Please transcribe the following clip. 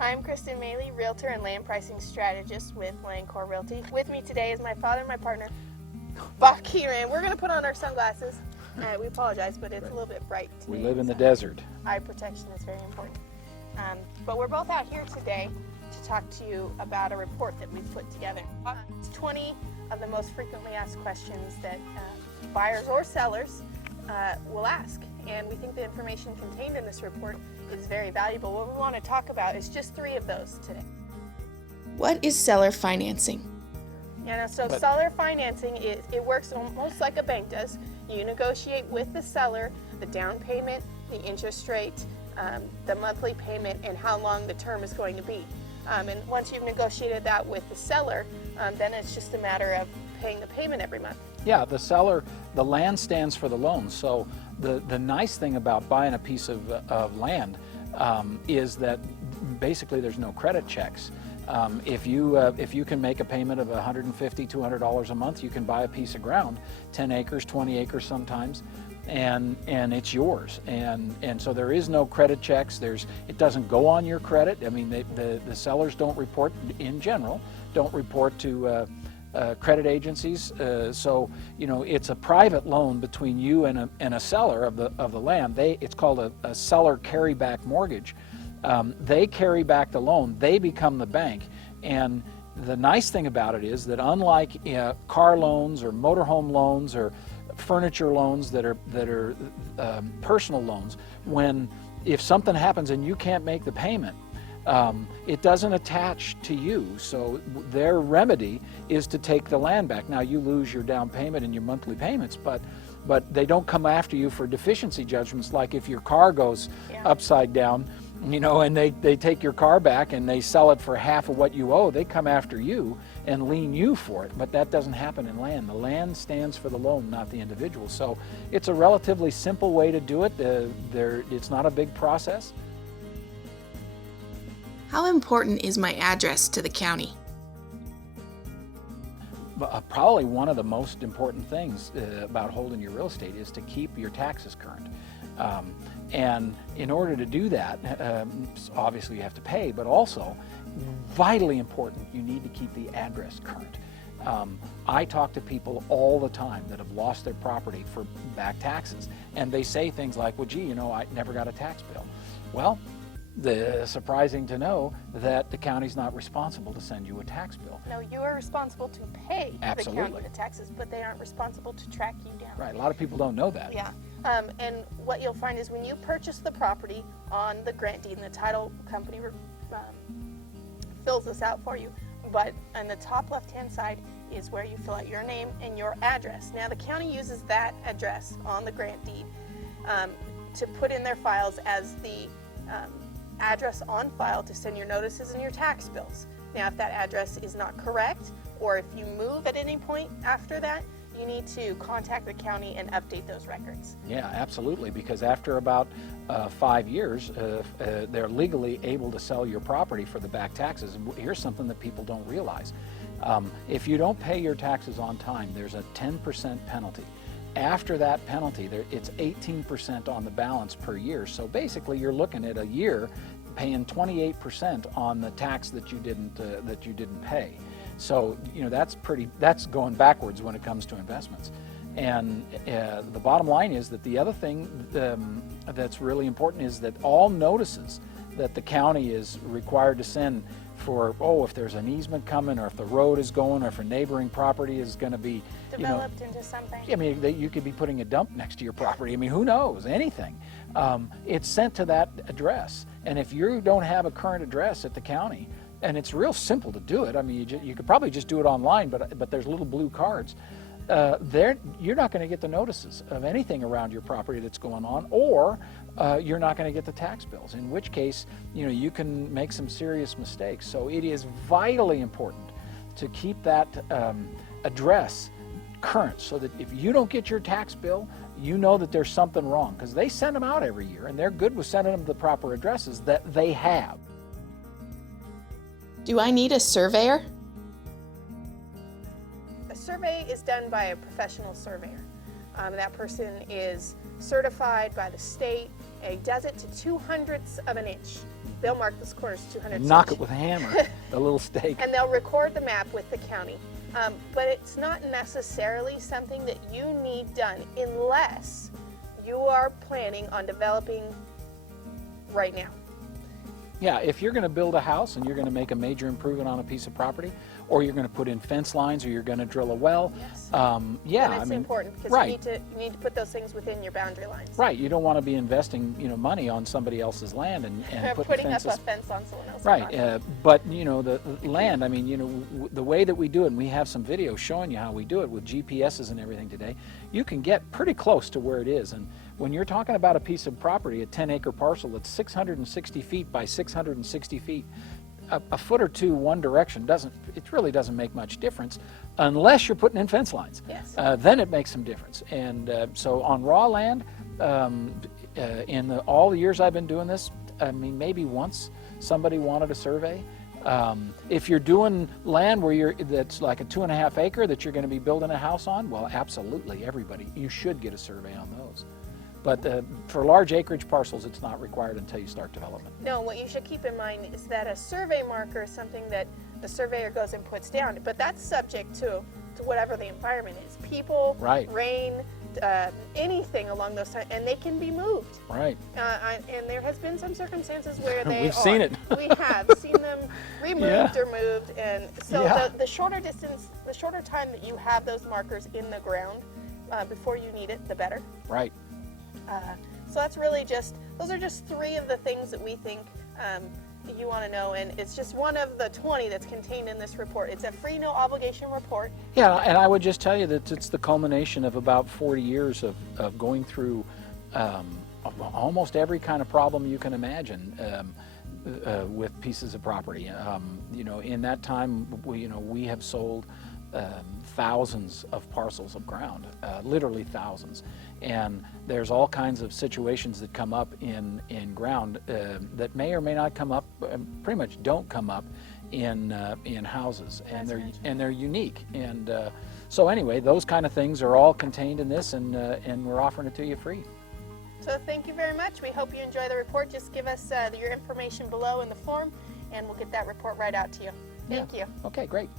I'm Kristen Maley, Realtor and Land Pricing Strategist with Landcore Realty. With me today is my father and my partner, Bach Kieran. We're going to put on our sunglasses. We apologize, but it's a little bit bright today. We live in the desert. Eye protection is very important. But we're both out here today to talk to you about a report that we've put together. It's 20 of the most frequently asked questions that buyers or sellers will ask. And we think the information contained in this report is very valuable. What we want to talk about is just 3 of those today. What is seller financing? Yeah, so seller financing, it works almost like a bank does. You negotiate with the seller the down payment, the interest rate, the monthly payment, and how long the term is going to be. And once you've negotiated that with the seller, then it's just a matter of paying the payment every month. Yeah, the seller, the land stands for the loan. So the nice thing about buying a piece of land is that basically there's no credit checks. If you can make a payment of $150, $200 a month, you can buy a piece of ground, 10 acres, 20 acres sometimes, and it's yours. And so there is no credit checks. It doesn't go on your credit. I mean, the sellers don't report, in general, don't report to credit agencies. So it's a private loan between you and a seller of the land. It's called a seller carryback mortgage. They carry back the loan. They become the bank. And the nice thing about it is that unlike car loans or motorhome loans or furniture loans that are personal loans, if something happens and you can't make the payment, it doesn't attach to you. So their remedy is to take the land back. Now you lose your down payment and your monthly payments, but they don't come after you for deficiency judgments like if your car goes upside down, and they take your car back and they sell it for half of what you owe. They come after you and lien you for it, but that doesn't happen in land. The land stands for the loan, not the individual. So it's a relatively simple way to do it. It's not a big process. How important is my address to the county? Probably one of the most important things about holding your real estate is to keep your taxes current. And in order to do that, obviously you have to pay, but also, vitally important, you need to keep the address current. I talk to people all the time that have lost their property for back taxes, and they say things like, well, gee, I never got a tax bill. Well, surprising to know that the county's not responsible to send you a tax bill. No, you are responsible to pay the county the taxes, but they aren't responsible to track you down. Right, a lot of people don't know that. Yeah, and what you'll find is when you purchase the property on the grant deed, and the title company fills this out for you, but on the top left-hand side is where you fill out your name and your address. Now the county uses that address on the grant deed to put in their files as the address on file to send your notices and your tax bills. Now, if that address is not correct, or if you move at any point after that, you need to contact the county and update those records. Yeah, absolutely, because after about 5 years, they're legally able to sell your property for the back taxes. And here's something that people don't realize. If you don't pay your taxes on time, there's a 10% penalty. After that penalty, it's 18% on the balance per year. So basically, you're looking at a year paying 28% on the tax that you didn't pay. So that's going backwards when it comes to investments. And the bottom line is that the other thing that's really important is that all notices that the county is required to send for, if there's an easement coming, or if the road is going, or if a neighboring property is going to be developed into something. I mean, you could be putting a dump next to your property. I mean, who knows? Anything. It's sent to that address. And if you don't have a current address at the county, and it's real simple to do it. I mean, you could probably just do it online, but there's little blue cards. You're not going to get the notices of anything around your property that's going on, or you're not going to get the tax bills, in which case you can make some serious mistakes. So it is vitally important to keep that address current, so that if you don't get your tax bill, you know that there's something wrong, because they send them out every year and they're good with sending them the proper addresses that they have. Do I need a surveyor? A survey is done by a professional surveyor. That person is certified by the state. He does it to 2/100 of an inch. they'll mark this corner as 200. Knock it with a hammer, a little stake. And they'll record the map with the county. But it's not necessarily something that you need done unless you are planning on developing right now. Yeah, if you're going to build a house and you're going to make a major improvement on a piece of property, or you're going to put in fence lines, or you're going to drill a well, Yes. yeah, And it's important because right. you need to put those things within your boundary lines. Right, you don't want to be investing, money on somebody else's land and putting Putting fences. up a fence on someone else's Right, property. but the land, the way that we do it, and we have some videos showing you how we do it with GPSs and everything today, you can get pretty close to where it is. And when you're talking about a piece of property, a 10-acre parcel that's 660 feet by 660 feet, a foot or two one direction really doesn't make much difference unless you're putting in fence lines. Yes. Then it makes some difference. And so on raw land, in all the years I've been doing this, maybe once somebody wanted a survey. If you're doing land that's like a 2.5 acre that you're going to be building a house on, well, absolutely, you should get a survey on those. But for large acreage parcels, it's not required until you start development. No, what you should keep in mind is that a survey marker is something that the surveyor goes and puts down, but that's subject to whatever the environment is. People, Right. rain, anything along those lines, and they can be moved. Right. And there has been some circumstances where they We've seen it. We have seen them removed Yeah. or moved, and so Yeah. the shorter distance, the shorter time that you have those markers in the ground before you need it, the better. Right. So that's really those are just 3 of the things that we think you want to know, and it's just one of the 20 that's contained in this report. It's a free, no obligation report. Yeah, and I would just tell you that it's the culmination of about 40 years of going through almost every kind of problem you can imagine with pieces of property. In that time, we have sold thousands of parcels of ground, literally thousands. And there's all kinds of situations that come up in ground that may or may not come up, pretty much don't come up in houses, and they're unique. And so anyway, those kind of things are all contained in this, and we're offering it to you free. So thank you very much. We hope you enjoy the report. Just give us your information below in the form, and we'll get that report right out to you. Thank you. Okay, great.